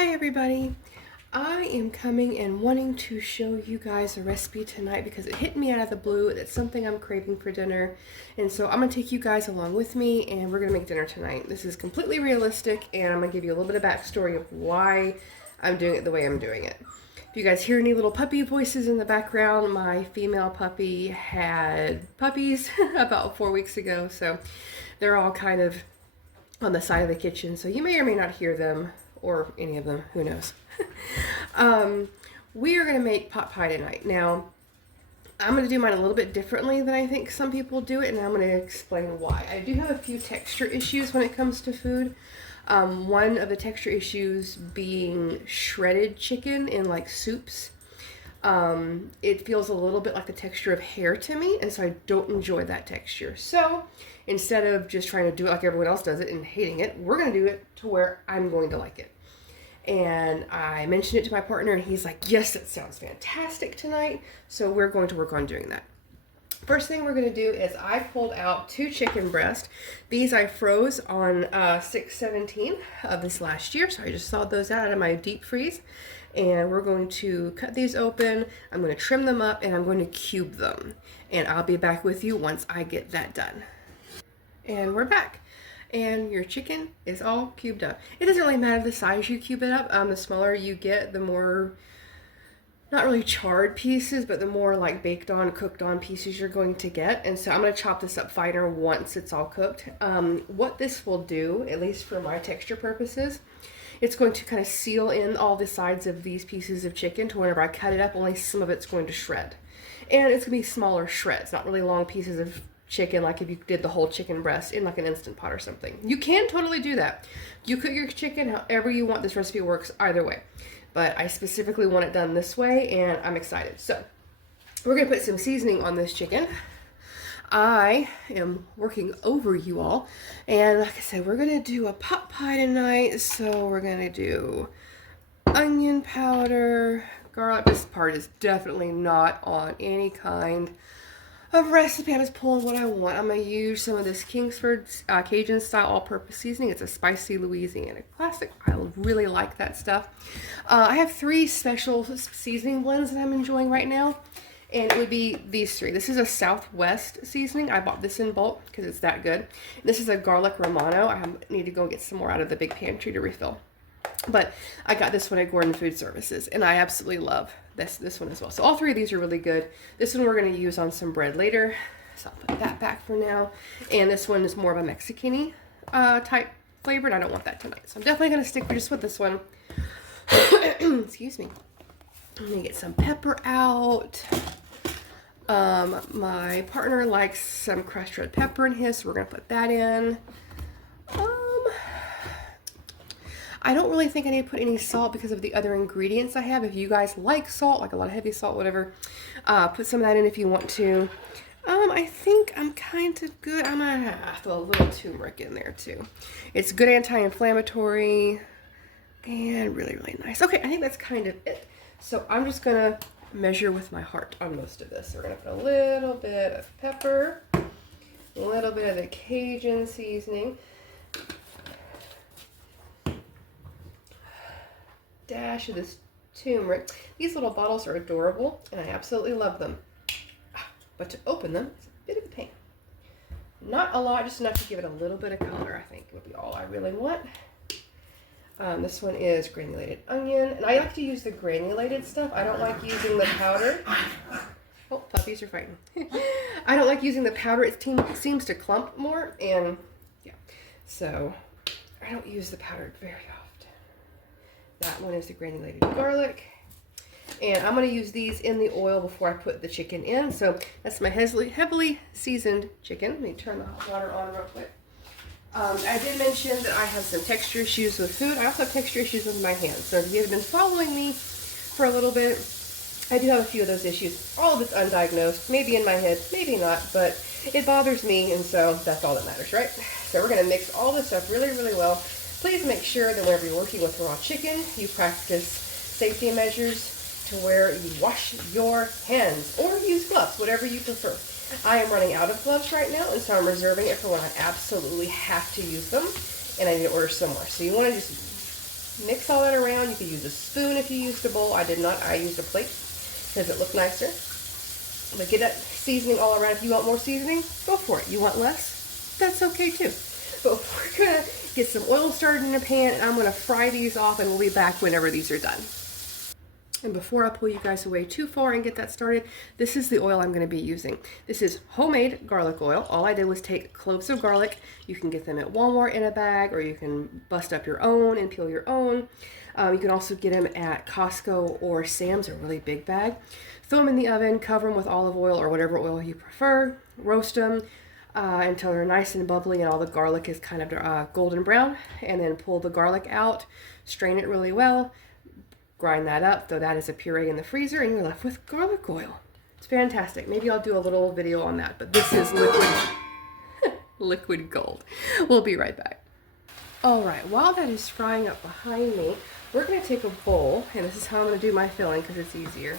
Hi everybody. I am coming and wanting to show you guys a recipe tonight because it hit me out of the blue. It's something I'm craving for dinner, and so I'm going to take you guys along with me and we're going to make dinner tonight. This is completely realistic, and I'm going to give you a little bit of backstory of why I'm doing it the way I'm doing it. If you guys hear any little puppy voices in the background, my female puppy had puppies about 4 weeks ago, so they're all kind of on the side of the kitchen, so you may or may not hear them, or any of them, who knows. We are going to make pot pie tonight. Now, I'm going to do mine a little bit differently than I think some people do it, and I'm going to explain why. I do have a few texture issues when it comes to food. One of the texture issues being shredded chicken in like soups. It feels a little bit like the texture of hair to me, and so I don't enjoy that texture. So instead of just trying to do it like everyone else does it and hating it, we're going to do it to where I'm going to like it. And I mentioned it to my partner, and he's like, yes, that sounds fantastic tonight. So we're going to work on doing that. First thing we're going to do is I pulled out 2 chicken breasts. These I froze on 6/17 of this last year, so I just thawed those out of my deep freeze. And we're going to cut these open. I'm going to trim them up, and I'm going to cube them. And I'll be back with you once I get that done. And we're back. And your chicken is all cubed up. It doesn't really matter the size you cube it up. The smaller you get, the more, not really charred pieces, but the more like baked on, cooked on pieces you're going to get. And so I'm going to chop this up finer once it's all cooked. What this will do, at least for my texture purposes, it's going to kind of seal in all the sides of these pieces of chicken to whenever I cut it up, only some of it's going to shred. And it's going to be smaller shreds, not really long pieces of chicken like if you did the whole chicken breast in like an Instant Pot or something. You can totally do that. You cook your chicken however you want. This recipe works either way. But I specifically want it done this way, and I'm excited. So we're going to put some seasoning on this chicken. I am working over you all, and like I said, we're going to do a pot pie tonight. So we're going to do onion powder, garlic. This part is definitely not on any kind of recipe. I'm just pulling what I want. I'm going to use some of this Kingsford Cajun style all-purpose seasoning. It's a spicy Louisiana classic. I really like that stuff. I have 3 special seasoning blends that I'm enjoying right now, and it would be these 3. This is a Southwest seasoning. I bought this in bulk because it's that good. This is a garlic Romano. I need to go get some more out of the big pantry to refill. But I got this one at Gordon Food Services, and I absolutely love this one as well. So all 3 of these are really good. This one we're going to use on some bread later, so I'll put that back for now. And this one is more of a Mexican-y type flavor, and I don't want that tonight. So I'm definitely going to stick just with this one. Excuse me. I'm going to get some pepper out. My partner likes some crushed red pepper in his, so we're going to put that in. I don't really think I need to put any salt because of the other ingredients I have. If you guys like salt, like a lot of heavy salt, whatever, put some of that in if you want to. I think I'm kind of good. I'm going to throw a little turmeric in there too. It's good anti-inflammatory and really, really nice. Okay, I think that's kind of it. So I'm just going to measure with my heart on most of this. So we're going to put a little bit of pepper, a little bit of the Cajun seasoning, dash of this turmeric. These little bottles are adorable, and I absolutely love them. But to open them is a bit of a pain. Not a lot, just enough to give it a little bit of color, I think would be all I really want. This one is granulated onion, and I like to use the granulated stuff. I don't like using the powder. Oh, puppies are fighting. I don't like using the powder. It seems to clump more, and yeah. So I don't use the powder very often. That one is the granulated garlic. And I'm going to use these in the oil before I put the chicken in. So that's my heavily seasoned chicken. Let me turn the hot water on real quick. I did mention that I have some texture issues with food. I also have texture issues with my hands. So if you've been following me for a little bit, I do have a few of those issues. All of it's undiagnosed. Maybe in my head, maybe not. But it bothers me, and so that's all that matters, right? So we're going to mix all this up really, really well. Please make sure that whenever you're working with raw chicken, you practice safety measures to where you wash your hands or use gloves, whatever you prefer. I am running out of gloves right now, and so I'm reserving it for when I absolutely have to use them, and I need to order some more. So you want to just Mix all that around. You can use a spoon if you used a bowl. I did not. I used a plate because it looked nicer. But get that seasoning all around. If you want more seasoning, go for it. You want less? That's okay too. But we're going to get some oil started in a pan, and I'm going to fry these off, and we'll be back whenever these are done. And before I pull you guys away too far and get that started, this is the oil I'm going to be using. This is homemade garlic oil. All I did was take cloves of garlic. You can get them at Walmart in a bag, or you can bust up your own and peel your own. You can also get them at Costco or Sam's, a really big bag. Throw them in the oven, cover them with olive oil or whatever oil you prefer. Roast them until they're nice and bubbly and all the garlic is kind of golden brown. And then pull the garlic out, strain it really well. Grind that up, throw that as a puree in the freezer, and you're left with garlic oil. It's fantastic. Maybe I'll do a little video on that, but this is liquid gold. We'll be right back. All right, while that is frying up behind me, we're going to take a bowl, and this is how I'm going to do my filling because it's easier.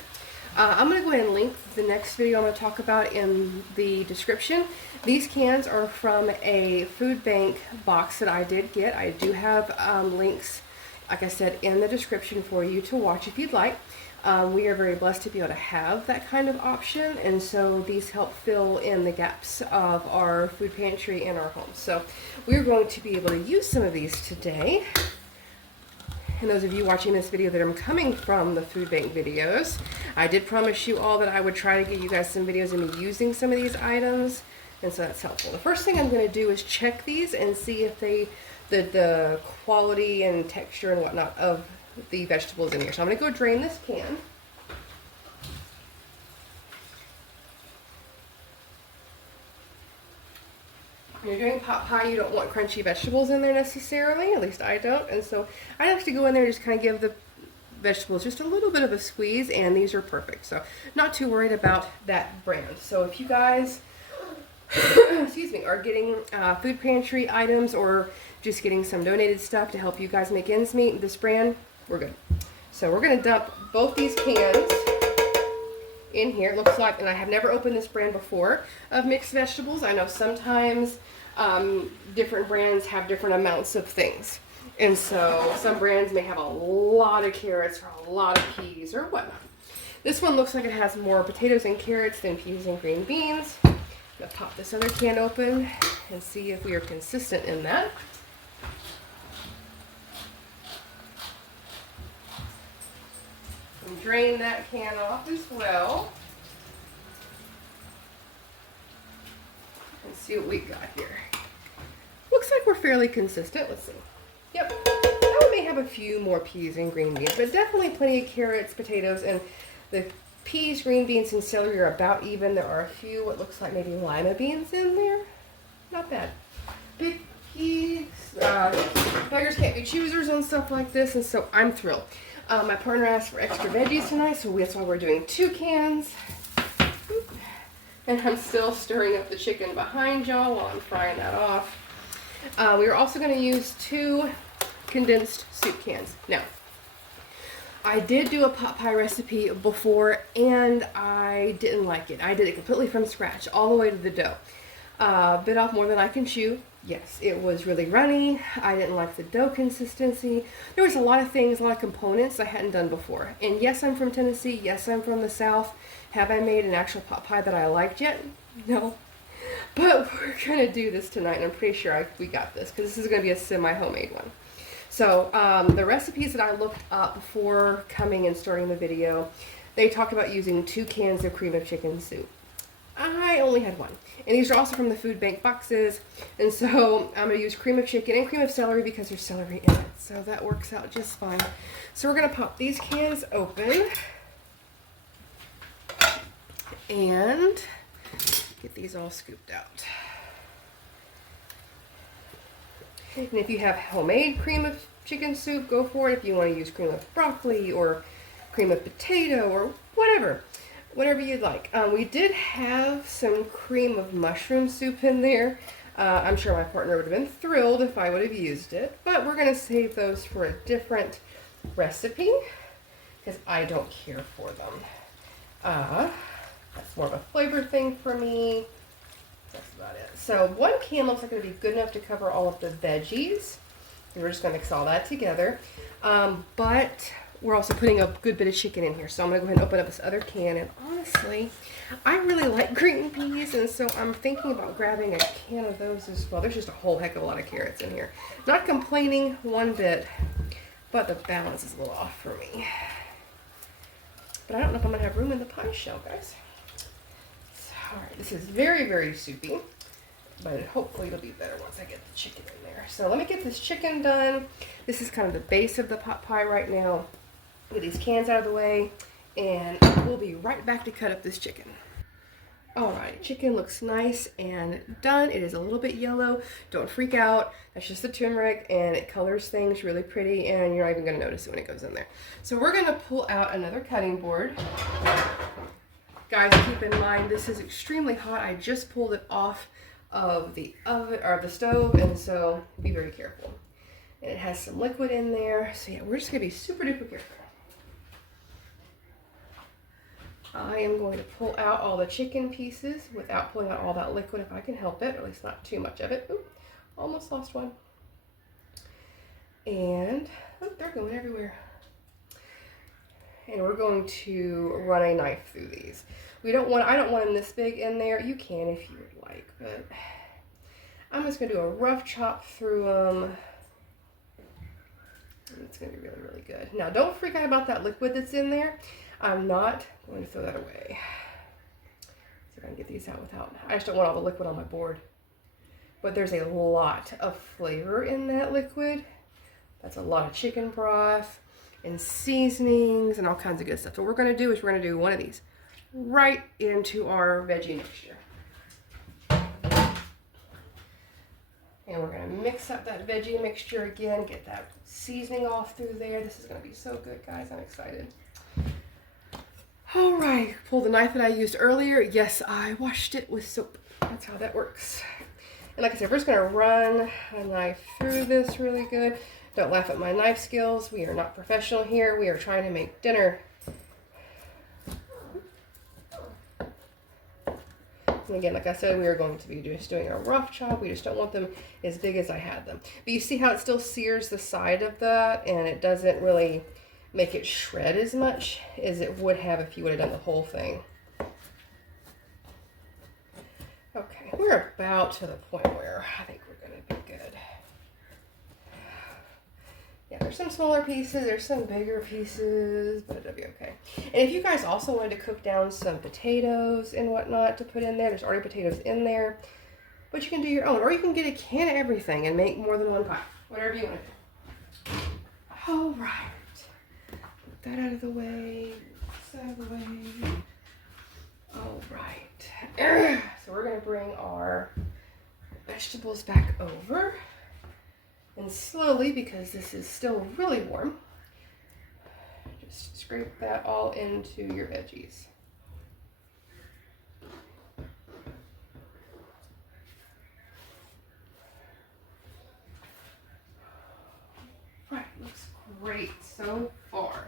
I'm going to go ahead and link the next video I'm going to talk about in the description. These cans are from a food bank box that I did get. I do have links, like I said, in the description for you to watch if you'd like. We are very blessed to be able to have that kind of option, and so these help fill in the gaps of our food pantry in our home. So we're going to be able to use some of these today. And those of you watching this video that are coming from the food bank videos, I did promise you all that I would try to get you guys some videos of me using some of these items, and so that's helpful. The first thing I'm going to do is check these and see if the quality and texture and whatnot of the vegetables in here. So I'm going to go drain this can. When you're doing pot pie, you don't want crunchy vegetables in there necessarily, at least I don't, and so I have to go in there and just kind of give the vegetables just a little bit of a squeeze, and these are perfect. So not too worried about that brand. So if you guys excuse me, are getting food pantry items or just getting some donated stuff to help you guys make ends meet, this brand, we're good. So we're going to dump both these cans in here. It looks like, and I have never opened this brand before of mixed vegetables. I know sometimes different brands have different amounts of things. And so some brands may have a lot of carrots or a lot of peas or whatnot. This one looks like it has more potatoes and carrots than peas and green beans. I'm going to pop this other can open and see if we are consistent in that. And drain that can off as well. And see what we got here. Looks like we're fairly consistent. Let's see. Yep. That one may have a few more peas and green beans, but definitely plenty of carrots, potatoes, and the peas, green beans, and celery are about even. There are a few, what looks like maybe lima beans in there. Not bad. Big peas. Beggars can't be choosers on stuff like this, and so I'm thrilled. My partner asked for extra veggies tonight, so that's why we're doing 2 cans. And I'm still stirring up the chicken behind y'all while I'm frying that off. We are also going to use 2 condensed soup cans. Now, I did do a pot pie recipe before, and I didn't like it. I did it completely from scratch, all the way to the dough. Bit off more than I can chew. Yes, it was really runny. I didn't like the dough consistency. There was a lot of things, a lot of components I hadn't done before. And yes, I'm from Tennessee. Yes, I'm from the South. Have I made an actual pot pie that I liked yet? No. But we're going to do this tonight, and I'm pretty sure we got this, because this is going to be a semi-homemade one. So the recipes that I looked up before coming and starting the video, they talk about using 2 cans of cream of chicken soup. I only had 1. And these are also from the food bank boxes. And so I'm going to use cream of chicken and cream of celery because there's celery in it. So that works out just fine. So we're going to pop these cans open. And get these all scooped out. And if you have homemade cream of chicken soup, go for it. If you want to use cream of broccoli or cream of potato or whatever you'd like. We did have some cream of mushroom soup in there. I'm sure my partner would have been thrilled if I would have used it, but we're going to save those for a different recipe because I don't care for them. That's more of a flavor thing for me. That's about it. So 1 can looks like it'll be good enough to cover all of the veggies. And we're just going to mix all that together. But we're also putting a good bit of chicken in here. So I'm going to go ahead and open up this other can. And honestly, I really like green peas. And so I'm thinking about grabbing a can of those as well. There's just a whole heck of a lot of carrots in here. Not complaining one bit, but the balance is a little off for me. But I don't know if I'm going to have room in the pie shell, guys. So, all right, this is very, very soupy. But hopefully it'll be better once I get the chicken in there. So let me get this chicken done. This is kind of the base of the pot pie right now. Get these cans out of the way, and we'll be right back to cut up this chicken. Alright, chicken looks nice and done. It is a little bit yellow. Don't freak out. That's just the turmeric, and it colors things really pretty, and you're not even going to notice it when it goes in there. So we're going to pull out another cutting board. Guys, keep in mind this is extremely hot. I just pulled it off of the oven or the stove, and so be very careful. And it has some liquid in there, so yeah, we're just going to be super duper careful. I am going to pull out all the chicken pieces without pulling out all that liquid if I can help it, or at least not too much of it. Ooh, almost lost one. And oh, they're going everywhere. And we're going to run a knife through these. I don't want them this big in there. You can if you would like, but I'm just going to do a rough chop through them. It's going to be really, really good. Now, don't freak out about that liquid that's in there. I'm not going to throw that away. So I can get these out without, I just don't want all the liquid on my board. But there's a lot of flavor in that liquid. That's a lot of chicken broth and seasonings and all kinds of good stuff. So what we're going to do is we're going to do one of these right into our veggie mixture. And we're going to mix up that veggie mixture again, get that seasoning off through there. This is going to be so good, guys. I'm excited. All right, pull the knife that I used earlier. Yes, I washed it with soap. That's how that works. And like I said, we're just going to run a knife through this really good. Don't laugh at my knife skills. We are not professional here. We are trying to make dinner. And again, like I said, we are going to be just doing a rough chop. We just don't want them as big as I had them. But you see how it still sears the side of that, and it doesn't really make it shred as much as it would have if you would have done the whole thing. Okay, we're about to the point where I think we're going to be good. Yeah, there's some smaller pieces, there's some bigger pieces, but it'll be okay. And if you guys also wanted to cook down some potatoes and whatnot to put in there, there's already potatoes in there, but you can do your own, or you can get a can of everything and make more than one pie, whatever you want to do. All right. That out of the way, this out of the way. All right. So we're going to bring our vegetables back over. And slowly, because this is still really warm, just scrape that all into your veggies. Right, looks great so far.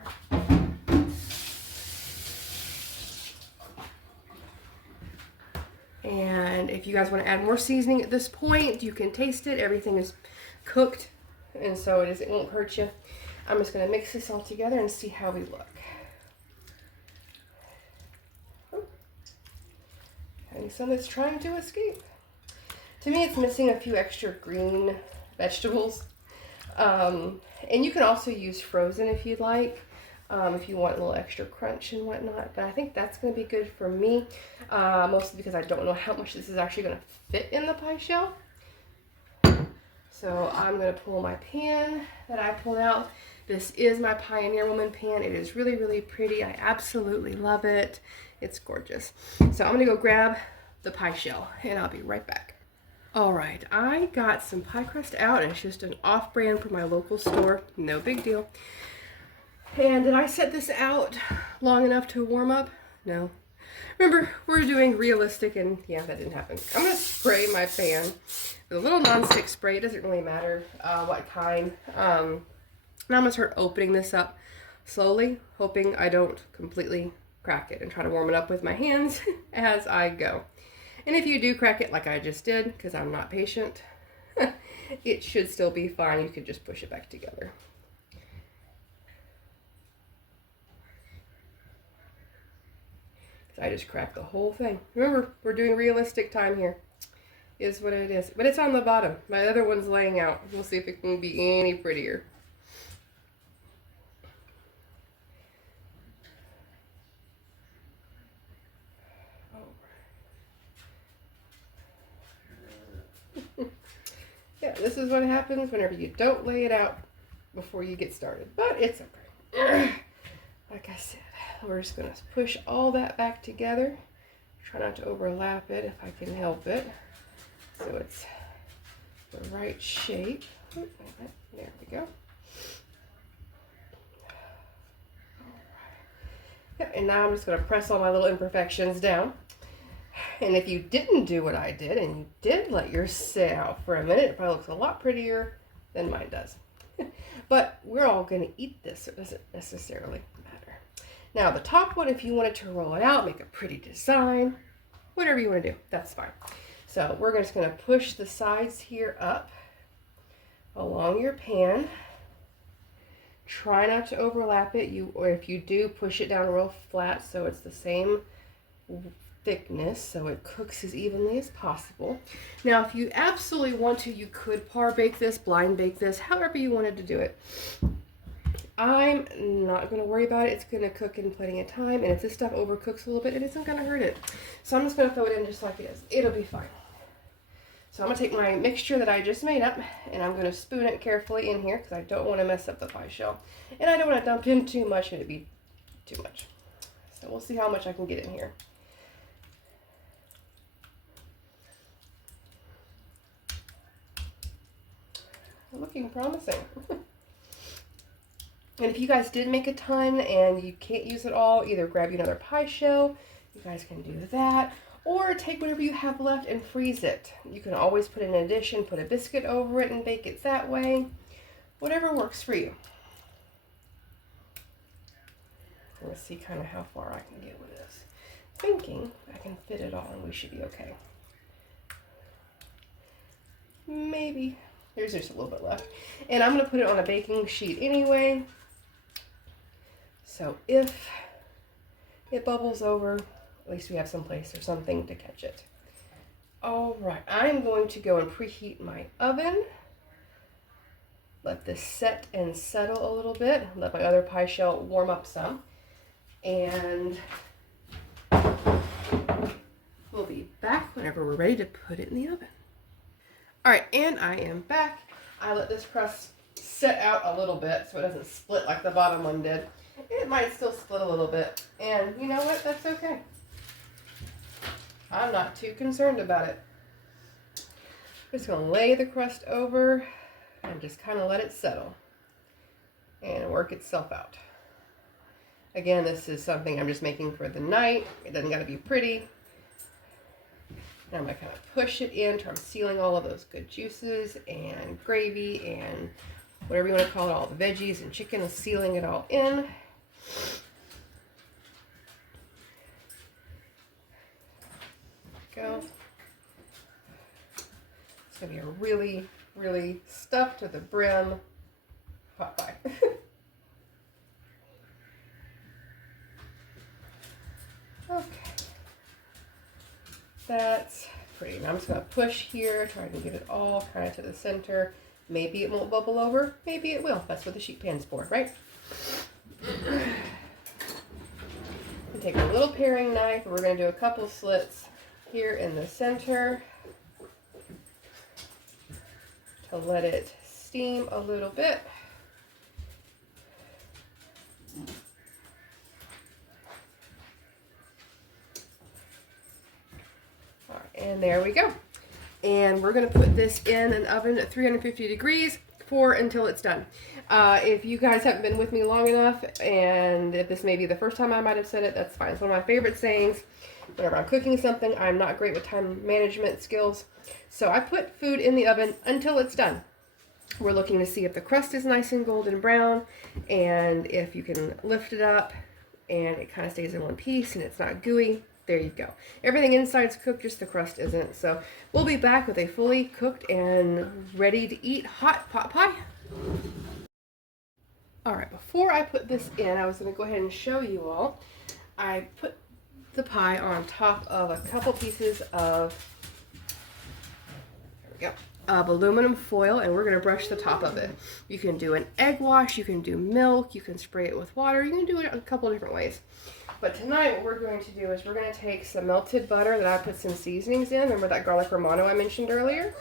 And if you guys want to add more seasoning at this point, you can taste it. Everything is cooked, and so it won't hurt you. I'm just going to mix this all together and see how we look. Oh. Having some that's trying to escape. To me, it's missing a few extra green vegetables. And you can also use frozen if you'd like, if you want a little extra crunch and whatnot. But I think that's going to be good for me, mostly because I don't know how much this is actually going to fit in the pie shell. So I'm going to pull my pan that I pulled out. This is my Pioneer Woman pan. It is really, really pretty. I absolutely love it. It's gorgeous. So I'm going to go grab the pie shell, and I'll be right back. All right, I got some pie crust out, and it's just an off-brand from my local store. No big deal. And did I set this out long enough to warm up? No. Remember, we're doing realistic, and yeah, that didn't happen. I'm going to spray my pan with a little nonstick spray. It doesn't really matter what kind. And I'm going to start opening this up slowly, hoping I don't completely crack it, and try to warm it up with my hands as I go. And if you do crack it like I just did, because I'm not patient, it should still be fine. You could just push it back together. So I just cracked the whole thing. Remember, we're doing realistic time here. Is what it is. But it's on the bottom. My other one's laying out. We'll see if it can be any prettier. Yeah, this is what happens whenever you don't lay it out before you get started. But it's okay. Like I said, we're just going to push all that back together. Try not to overlap it if I can help it. So it's the right shape. There we go. Yeah, and now I'm just going to press all my little imperfections down. And if you didn't do what I did and you did let yours sit out for a minute, it probably looks a lot prettier than mine does. But we're all going to eat this, so it doesn't necessarily matter. Now the top one, if you wanted to roll it out, make a pretty design, whatever you want to do, that's fine. So we're just going to push the sides here up along your pan. Try not to overlap it. Or if you do, push it down real flat so it's the same thickness so it cooks as evenly as possible. Now if you absolutely want to, you could par bake this, blind bake this, however you wanted to do it. I'm not going to worry about it. It's going to cook in plenty of time, and if this stuff overcooks a little bit, it isn't going to hurt it. So I'm just going to throw it in just like it is. It'll be fine. So I'm going to take my mixture that I just made up, and I'm going to spoon it carefully in here because I don't want to mess up the pie shell. And I don't want to dump in too much, and it'd be too much. So we'll see how much I can get in here. Looking promising. And if you guys did make a ton and you can't use it all, either grab you another pie shell, you guys can do that, or take whatever you have left and freeze it. You can always put in addition, put a biscuit over it and bake it that way. Whatever works for you. Let's see kind of how far I can get with this. Thinking I can fit it all and we should be okay. Maybe. There's just a little bit left. And I'm going to put it on a baking sheet anyway. So if it bubbles over, at least we have some place or something to catch it. All right, I'm going to go and preheat my oven. Let this set and settle a little bit. Let my other pie shell warm up some. And we'll be back whenever we're ready to put it in the oven. All right, and I am back. I let this crust set out a little bit so it doesn't split like the bottom one did. It might still split a little bit. And you know what? That's okay. I'm not too concerned about it. I'm just going to lay the crust over and just kind of let it settle and work itself out. Again, this is something I'm just making for the night. It doesn't got to be pretty. And I'm going to kind of push it in till I'm sealing all of those good juices and gravy and whatever you want to call it, all the veggies and chicken, and sealing it all in. Go. It's going to be a really, really stuffed to the brim pot pie. Okay. That's pretty. Now I'm just going to push here, try to get it all kind of to the center. Maybe it won't bubble over. Maybe it will. That's what the sheet pan's for, right? Take a little paring knife. We're going to do a couple slits here in the center to let it steam a little bit. All right, and there we go. And we're going to put this in an oven at 350 degrees until it's done. If you guys haven't been with me long enough, and if this may be the first time I might have said it, that's fine. It's one of my favorite sayings. Whenever I'm cooking something, I'm not great with time management skills. So I put food in the oven until it's done. We're looking to see if the crust is nice and golden brown, and if you can lift it up and it kind of stays in one piece and it's not gooey. There you go. Everything inside's cooked, just the crust isn't. So we'll be back with a fully cooked and ready to eat hot pot pie. All right, before I put this in, I was going to go ahead and show you all. I put the pie on top of a couple pieces of, there we go, of aluminum foil, and we're going to brush the top of it. You can do an egg wash, you can do milk, you can spray it with water, you can do it a couple different ways. But tonight what we're going to do is we're going to take some melted butter that I put some seasonings in. Remember that garlic romano I mentioned earlier?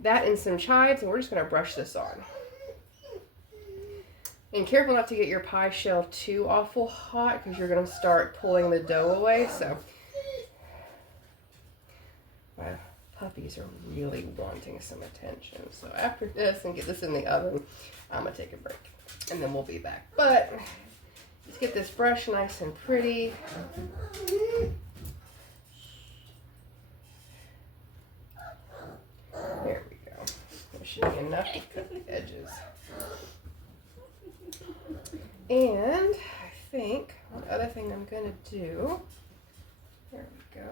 That and some chives, and we're just going to brush this on. And careful not to get your pie shell too awful hot because you're going to start pulling the dough away. So my puppies are really wanting some attention. So after this and get this in the oven, I'm going to take a break and then we'll be back. But let's get this brush nice and pretty. There we go. There should be enough to cut the edges. And I think one other thing I'm going to do, there we go,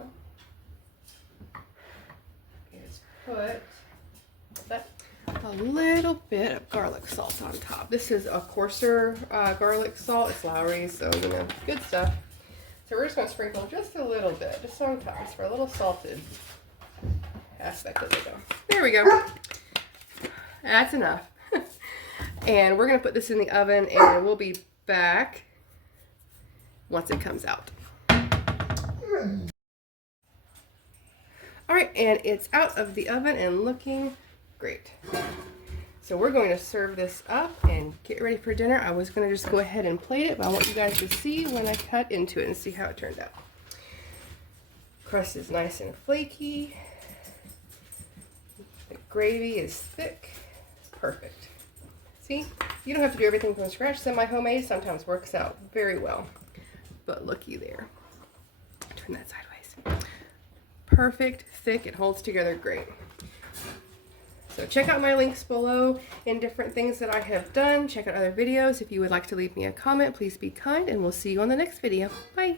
is put a little bit of garlic salt on top. This is a coarser garlic salt. It's Lowry's, so you know, good stuff. So we're just going to sprinkle just a little bit, just on top, just for a little salted aspect of the dough. There we go. That's enough. And we're going to put this in the oven, and we'll be back once it comes out. All right, and it's out of the oven and looking great. So we're going to serve this up and get ready for dinner. I was going to just go ahead and plate it, but I want you guys to see when I cut into it and see how it turned out. Crust is nice and flaky. The gravy is thick. Perfect. See, you don't have to do everything from scratch. Semi-homemade sometimes works out very well. But looky there. Turn that sideways. Perfect, thick, it holds together great. So check out my links below and different things that I have done. Check out other videos. If you would like to leave me a comment, please be kind, and we'll see you on the next video. Bye.